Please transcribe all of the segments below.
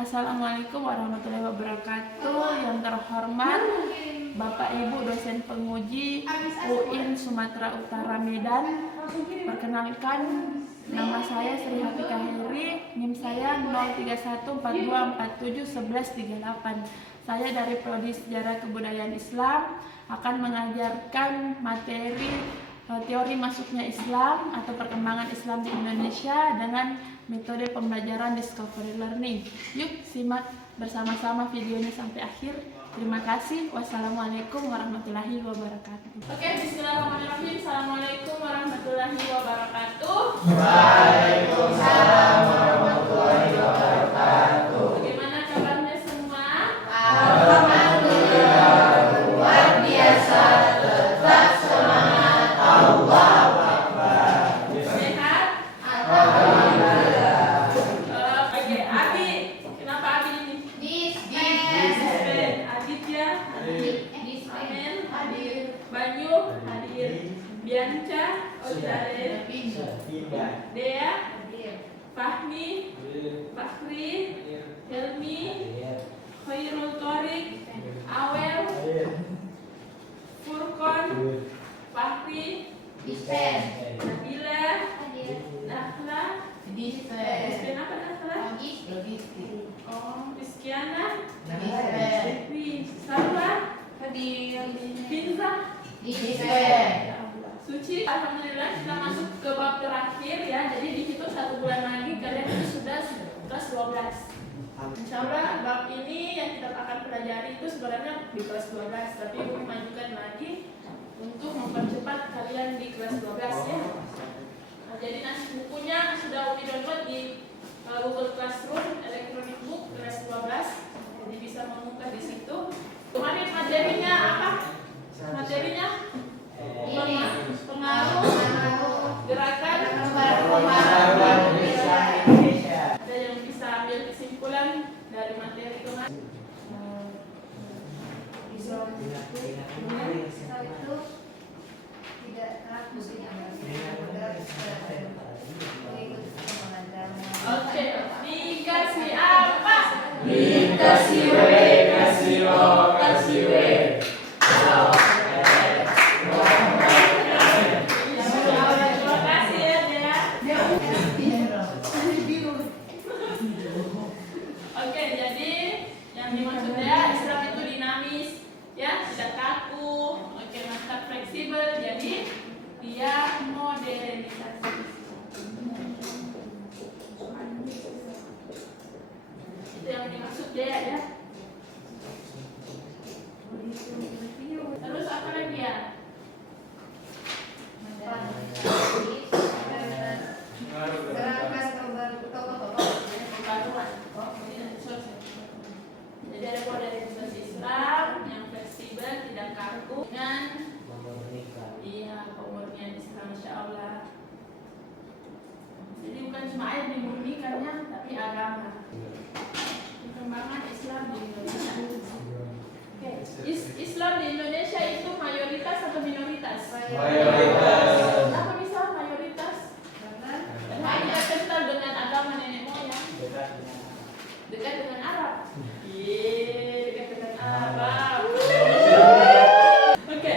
Assalamualaikum warahmatullahi wabarakatuh. Yang terhormat Bapak Ibu dosen penguji UIN Sumatera Utara Medan. Perkenalkan, nama saya Sri Hatika Heri, NIM saya 03142471138. Saya dari Prodi Sejarah Kebudayaan Islam akan mengajarkan materi teori masuknya Islam atau perkembangan Islam di Indonesia dengan metode pembelajaran discovery learning. Yuk simak bersama-sama videonya sampai akhir. Terima kasih. Wassalamualaikum warahmatullahi wabarakatuh. Oke, bismillahirrahmanirrahim. Assalamualaikum warahmatullahi wabarakatuh. Waalaikumsalam warahmatullahi wabarakatuh. Bagaimana kabarnya semua? Alhamdulillah, luar biasa, tetap semangat, Allahu Akbar. Sehat? Alhamdulillah. Oke, Abi. Kenapa Abi ini? Dispen. Adit ya? Amin. Hadir. Banyu hadir. Bianca sudah hadir. Dea, Fahmi, Fakri, Helmi, Khairul Thorik, Awel, Furkon, Fahri, Nabila, Nahla, Dispen apa Nahla? Oh, Rizkiana, Sarwa, Pinza, Suci. Alhamdulillah kita masuk ke bab terakhir ya. Jadi dihitung 1 bulan lagi kalian itu sudah kelas 12. Insya Allah bab ini yang kita akan pelajari itu sebenarnya di kelas 12, tapi Ibu majukan lagi untuk mempercepat kalian di kelas 12 ya. Nah, jadi nanti bukunya sudah Umi download di Google Classroom Electronic Book kelas 12. Jadi bisa membuka di situ. Kemarin materinya apa? Materinya pengaruh gerakan ada yang bisa ambil kesimpulan dari materi kemarin? Oke, dikasih apa? Dikasih W, kasih O, kasih W. Terima kasih ya Dea. Oke, jadi yang dimaksud Dea, Islam itu dinamis, ya, tidak kaku, oke, mantap, fleksibel, jadi dia modernisasi. Itu yang dimaksud Dea ya. Terus apa lagi ya? Pembaruan. Jadi ada modernisasi Islam yang fleksibel, tidak kaku dengan pemurnian Islam, insya Allah. Jadi bukan cuma ayat dimurnikannya, tapi agama. Perkembangan Islam di Indonesia. Oke, Islam di Indonesia itu mayoritas atau minoritas? Mayoritas. Kenapa bisa mayoritas? Karena dia kental dengan agama nenek moyang. Dekat dengan Arab. Dekat dengan Arab. Oke.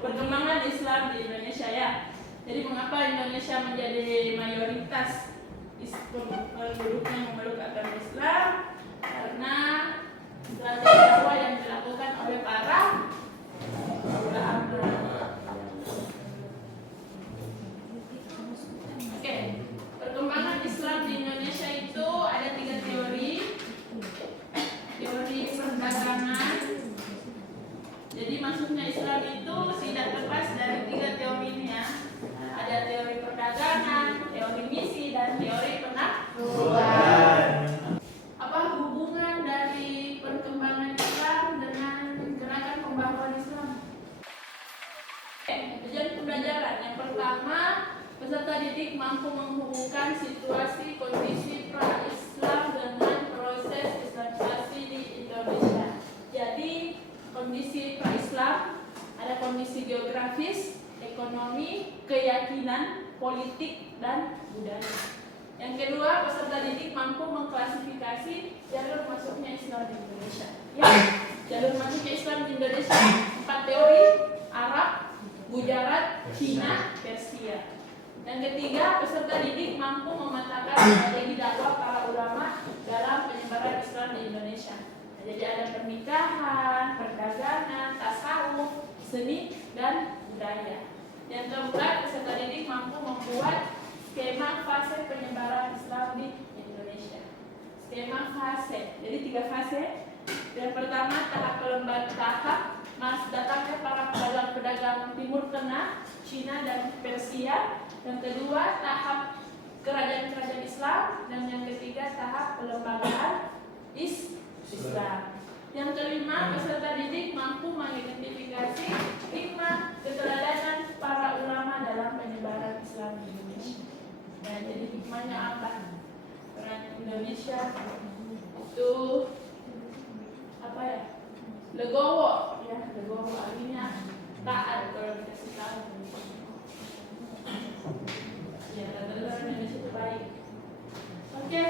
Perkembangan Islam di Indonesia ya. Jadi mengapa Indonesia menjadi mayoritas penduduknya memeluk agama Islam? Karena strategi dakwah yang dilakukan oleh para ulama. Oke, perkembangan Islam di Indonesia itu ada 3 teori. Teori perdagangan. Jadi masuknya Islam itu tidak lepas dari 3 teori ini ya. Ada teori perdagangan, teori misi, dan teori penaklukan. Apa hubungan dari perkembangan Islam dengan gerakan pembaruan Islam? Tujuan pembelajaran yang pertama, peserta didik mampu menghubungkan situasi kondisi pra-Islam dengan proses Islamisasi di Indonesia. Jadi kondisi pra-Islam ada kondisi geografis, ekonomi, keyakinan, politik, dan budaya. Yang kedua, peserta didik mampu mengklarifikasi identifikasi jalur masuknya Islam di Indonesia. Ya, jalur masuknya Islam di Indonesia 4 teori: Arab, Gujarat, Cina, Persia. Yang ketiga, peserta didik mampu memetakan strategi dakwah para ulama dalam penyebaran Islam di Indonesia. Nah, jadi ada pernikahan, perdagangan, tasawuf, seni, dan budaya. Yang keempat, peserta didik mampu membuat skema fase penyebaran Islam di Indonesia. Skema fase, jadi 3 fase. Yang pertama, tahap tahap datangnya para pedagang Timur Tengah, Cina dan Persia. Yang kedua, tahap kerajaan-kerajaan Islam. Dan yang ketiga, tahap pelembagaan Islam. Yang kelima, peserta didik mampu mengidentifikasi hikmah keteladanan para ulama dalam penyebaran Islam di Indonesia. Nah, jadi hikmahnya apa? Peran Indonesia itu apa ya? Legowo, ya, legowo artinya taat kalau dikasih tahu. Ya, tata-tata Indonesia itu baik. Oke,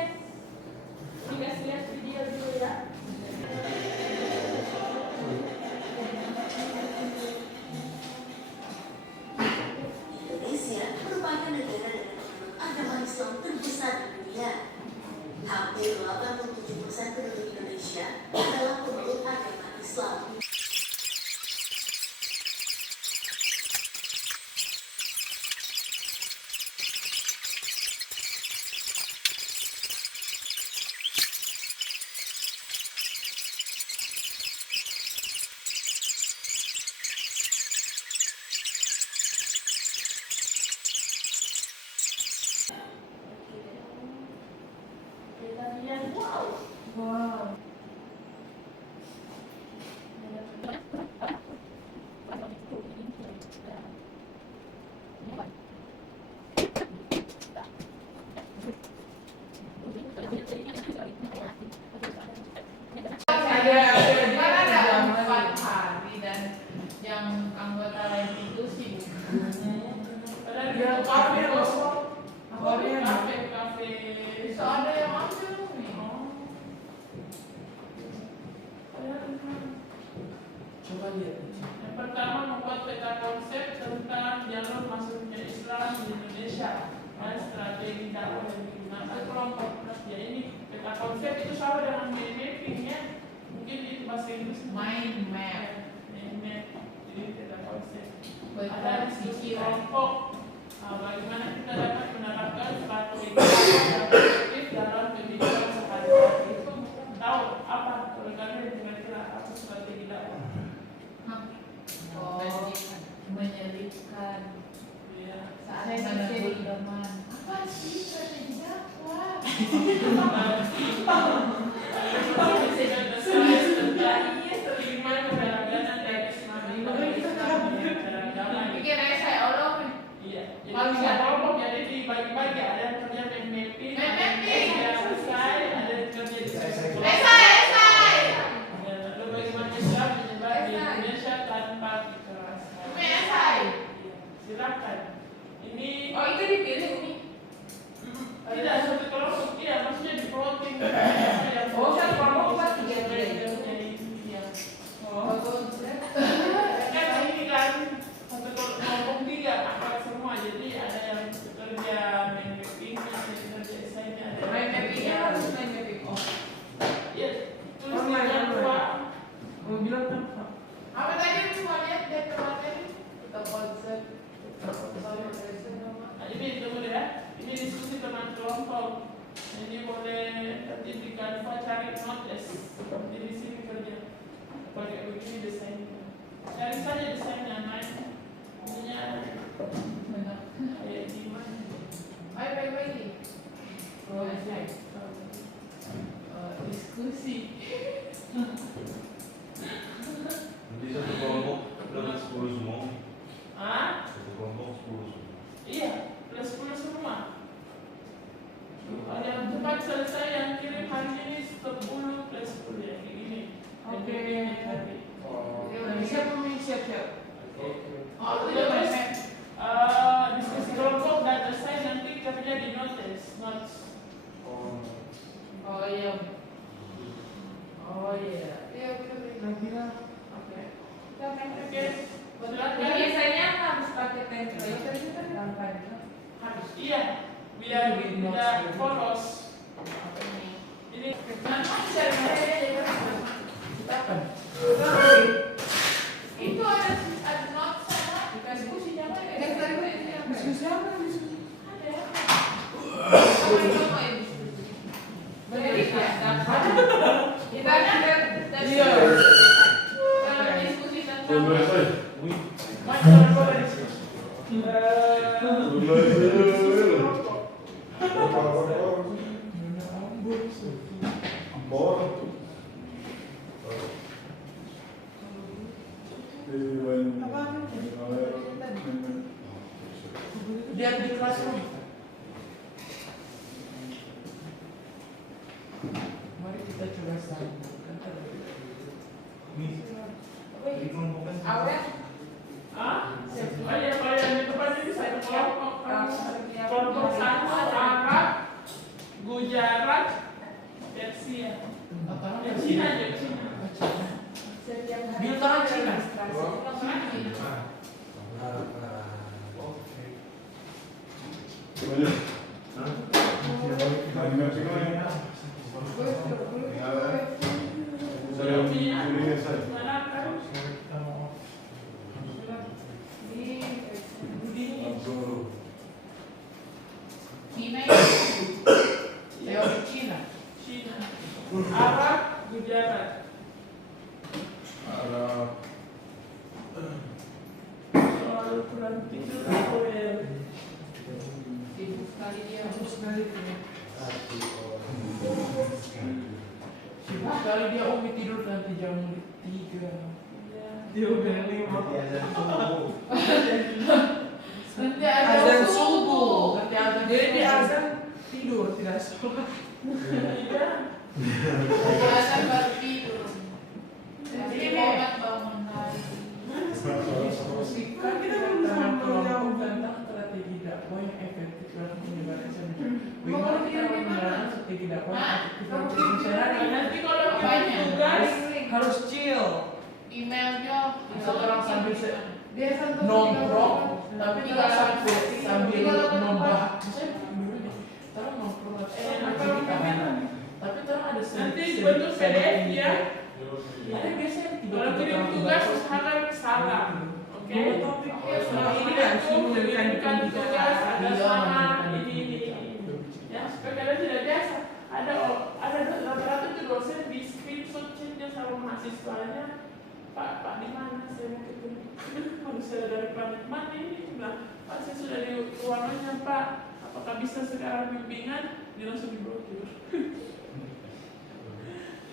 dikasih lihat video dulu ya. Indonesia merupakan negara dengan penduduk agama Islam terbesar di dunia. Hampir 87% penduduk Indonesia adalah pemeluk agama Islam. Wow. Yang pertama, membuat peta konsep tentang jalur masuknya Islam di Indonesia dan strategi dakwah yang digunakan kelompok. Ya, ini peta konsep itu sama dengan mind mapping-nya. Mungkin itu bahasa Inggris mind map. Jadi peta konsep. Ada diskusi kelompok. Bagaimana kita dapat menerapkan strategi dakwah yang efektif dalam kehidupan sehari-hari. Itu tahu apa? Kalau kalian kira-kira apa strategi dakwah? Menyelipkan saat menunggu idaman. Apa sih strategi dakwah? Bikin esai Allah. Iya. Jadi kelompok jadi dibagi-bagi, ada yang kerja mapping, selesai, ada yang kerja di Esai. lalu bagaimana Islam menyebar di Indonesia tanpa kekerasan. Esai. Silakan. Ini Oh, itu dipilih Umi. tidak satu kelompok, iya maksudnya di plotting. Oh, satu kelompok buat 3 Oh, kan ini kan satu kelompok 3 apa semua, jadi ada yang kerja mapping, ada yang kerja esainya, ada Main mappingnya harus main mapping. Oh. ya tulisnya dua. Mau bilang apa? Apa tadi cuma lihat dari kemarin kita konsep. Nah, ini tunggu deh ya. Ini diskusi teman kelompok. Jadi boleh nanti di Canva cari notes. Nanti di sini kerja. Pakai begini desainnya. Cari saja desainnya, main. Ininya kayak gimana? Ayo lagi. Oh, diskusi. Nanti satu kelompok dapat 10 semua. Ah? Satu kelompok 10 semua. Iya, plus 10 semua. Yang cepat selesai yang kirim hari ini 10 plus 10 ya, kayak gini. Oke. Siapa siap-siap? Oh, itu udah main. Diskusi kelompok dan selesai nanti kerja di notes. Iya, biar tidak polos. Ini nanti dari itu ada not sama diskusinya apa ya? Diskusi apa? Diskusi. Ada. Iya. Diskusi tentang Belum selesai. macam apa diskusi? Lihat di classroom. Mari kita coba sambungkan. Awet. Ah, oh iya, kalau yang di depan ini saya kelompok satu Arab, Gujarat, Persia. Cina aja, Cina. Bintang Cina. Mana kan? Teori Cina. Cina. Arab, Gujarat. Soal kurang tidur apa ya? Sibuk sekali dia. Sibuk sekali dia. Umi tidur nanti jam 3. Dia udah 5. Nanti azan subuh. Nanti azan. Jadi di azan tidur tidak sholat. Iya. Nanti azan baru tidur. Nanti obat bangun lagi. Kan kita belum Kelompok tentang strategi dakwah yang efektif dalam penyebaran Islam. Bagaimana kita menggunakan strategi dakwah yang efektif dalam penyebaran Islam? Nanti kalau Apanya? tugas Harus chill. Email job. Sekarang sambil nongkrong, tapi tidak sambil membahas. Terus nongkrong. Tapi terus ada nanti bentuk PDF ya. Ada biasanya Kalau kirim tugas usahakan salah. Oke. Nah, ini kan kirimkan tugas ada salah ini. Ya, supaya kalian tidak biasa. Ada rata-rata itu dosen di screenshot chatnya sama mahasiswanya. Pak di mana saya mau ketemu? Manusia dari planet mana ini? Bilang, Pak saya sudah di ruangannya Pak. Apakah bisa sekarang bimbingan? Dia langsung diblokir.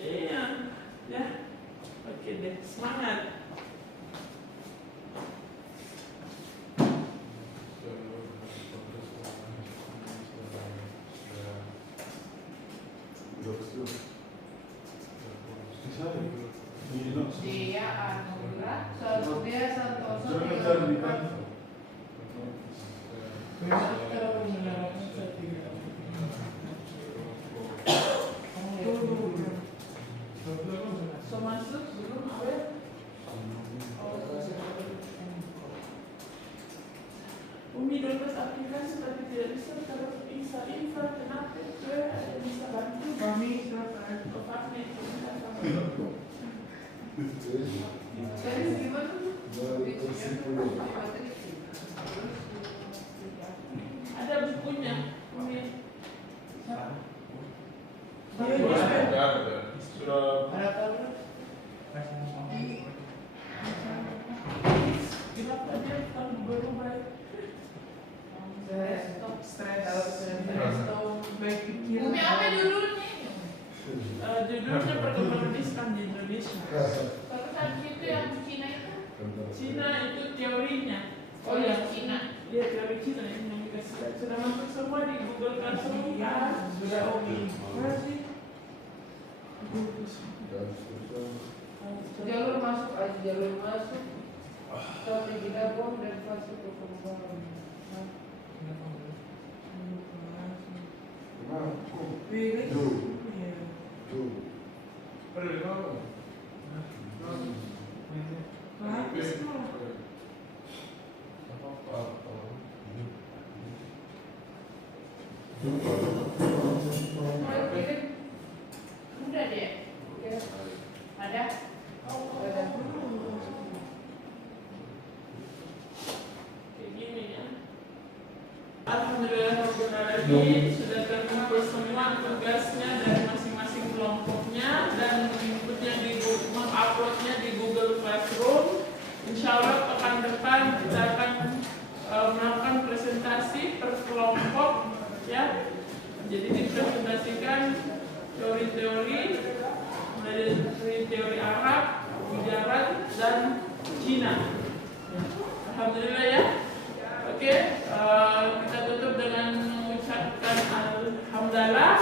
Iya, ya. Oke deh, semangat. Dia Anugrah, dia Santoso. So masuk belum awet. Umi download aplikasi tapi tidak bisa kalau bisa info kenapa ada bisa bantu Kami silakan. Fahmi Jadi gimana? ada bukunya Umi. Kenapa dia tahun berubah? Stres. Baik pikir. Umi apa judulnya? Judulnya perkembangan Islam di Indonesia. Kalau tadi itu yang Cina itu? Cina itu teorinya. Oh ya Cina. Iya teori Cina yang dikasih lihat. Sudah masuk semua di Google Classroom kan? Sudah Umi. Masih. Jalur masuk aja, jalur masuk. Strategi dakwah dan fase perkembangan. pagi sudah terkumpul semua tugasnya dari masing-masing kelompoknya dan menguploadnya di Google Classroom. Insya Allah pekan depan kita akan melakukan presentasi per kelompok, ya. Jadi dipresentasikan teori-teori mulai dari teori Arab, Gujarat, dan Cina. Alhamdulillah ya. Oke, kita tutup dengan mengucapkan alhamdulillah.